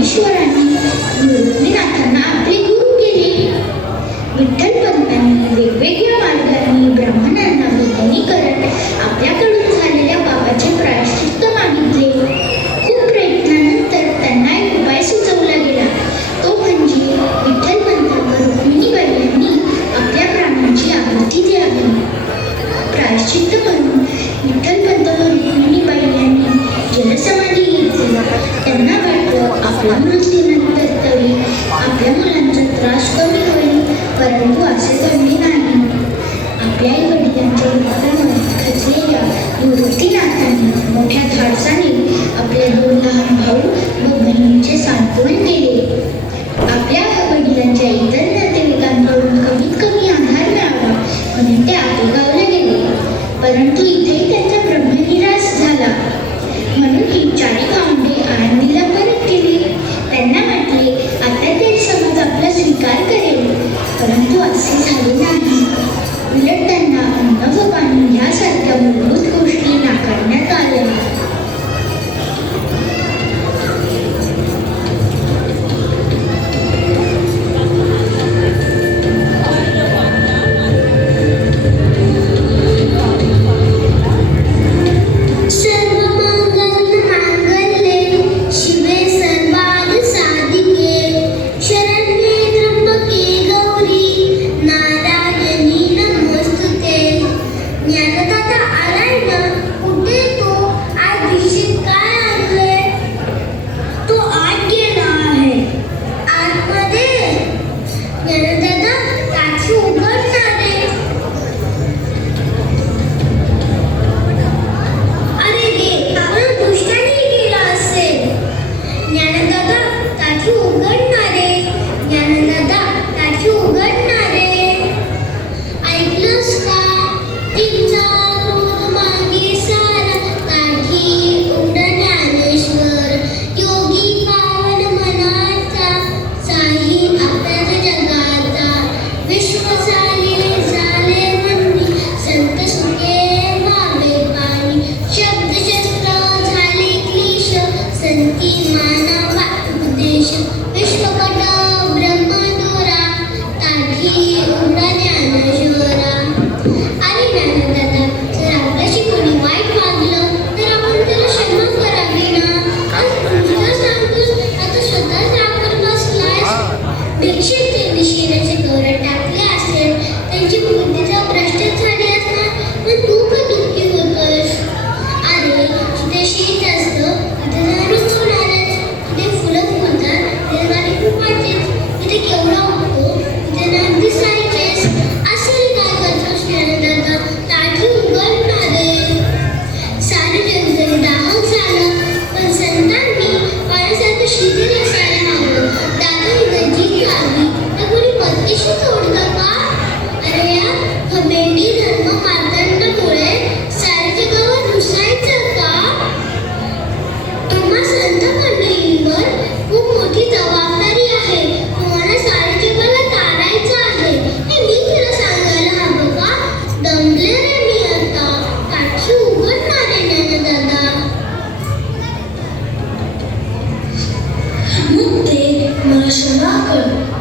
ज्ञानेश्वरांनी निवृत्तीनाथांना आपले गुरु केले. विठ्ठलपंतांनी वेगवेगळ्या मार्गांनी ब्राह्मणांना बोलणी करत आपल्याकडून झालेल्या पापाचे प्रायश्चित्त मागितले. खूप प्रयत्नानंतर त्यांना एक उपाय सुचवला गेला. तो म्हणजे विठ्ठलपंत व रुक्मिणीबाई यांनी आपल्या प्राणांची आहुती द्यावी. प्रायश्चित्त म्हणून विठ्ठलपंत व रुक्मिणीबाई यांनी जलसमाधी घेतली. त्यांना वाटलं आपल्या मृत्यूनंतर तरी आपल्या मुलांचा त्रास कमी होईल, परंतु असे घडले नाही. आपल्या आई वडिलांच्या दुःखावर खचलेल्या निवृत्तीनाथांनी मोठ्या धाडसाने आपल्या 2 लहान भाऊ व बहिणींचे सांत्वन केले. आपल्या वडिलांच्या इतर नातेवाईकांकडून कमीत कमी आधार मिळावा म्हणून ते आपेगावला गेले. परंतु इथेही त्यांचा ब्रह्मनिराश झाला. म्हणून ही 4 भावंडे आळंदीला परत गेली. त्यांना वाटले आता ते समाज आपला स्वीकार करेल, परंतु असे झाले नाही. उलट त्यांना अन्न व पाणी यासारख्या मूलभूत गोष्टी नाकारण्यात आल्या.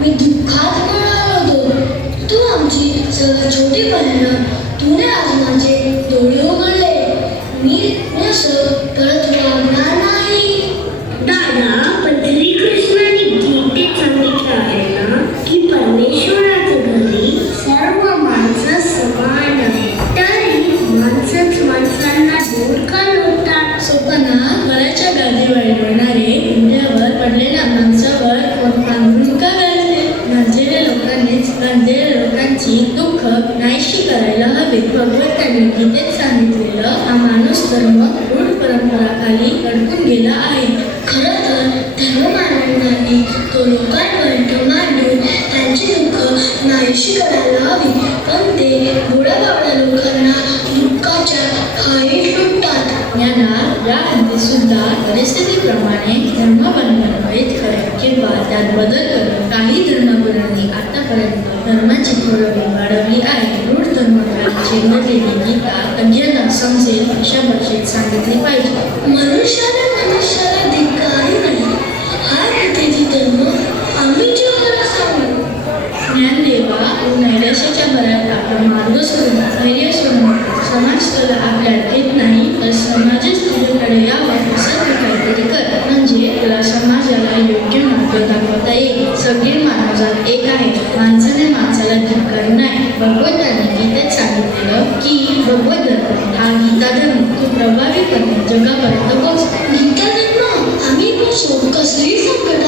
मी दुःखात म्हणालो होतो. तू आमची सर्वात छोटी बहीण, तुने आज माझे डोळे उघडले. मी असं परत वागणार नाही. दादा, पण श्रीकृष्णाने गीतेत सांगितलं आहे ना की परमेश्वराच्या घरी सर्व माणसं समान आहे. तरी माणसंच माणसांना दूर का लोटतात? स्वप्ना घराच्या गादीवर येणारे उंड्यावर पडलेल्या माणसावर पांघरून का घालते? गरजेल्या लोकांची दुःख नाहीशी करायला हवे. भगवंतांनी गीतेत सांगितलेलं हा माणूस धर्म रूढ परंपराखाली अडकून गेला आहे. खरं तर धर्ममानवांनी तो लोकांपर्यंत मांडून त्यांची दुःख नाहीशी करायला हवी, पण ते बुडाबावड्या लोकांना दुःखाच्या खाईत लुटतात. यामध्ये सुद्धा परिस्थितीप्रमाणे धर्मबंधन भेद करत किंवा त्यात बदल करत काही धर्मगुरूंनी आतापर्यंत धर्माची खोडवी वाढवली आहे. रूढ धर्मग्रंथाची बनलेली गीता अज्ञांना समजेल अशा भाषेत सांगितली पाहिजे. मनुष्याला धिक्कार नाही. हा सूत्र दाखवता येईल. सगळी मानवजात एक आहे. माणसाने माणसाला धिक्कारू नाही. भगवंतांनी गीतेत सांगितलेलं की भगवत धर्म हा गीता धर्म तो प्रभावीपणे जगापर्यंत पोहोचतो. गीता धर्म आम्ही पोचू कसली संकट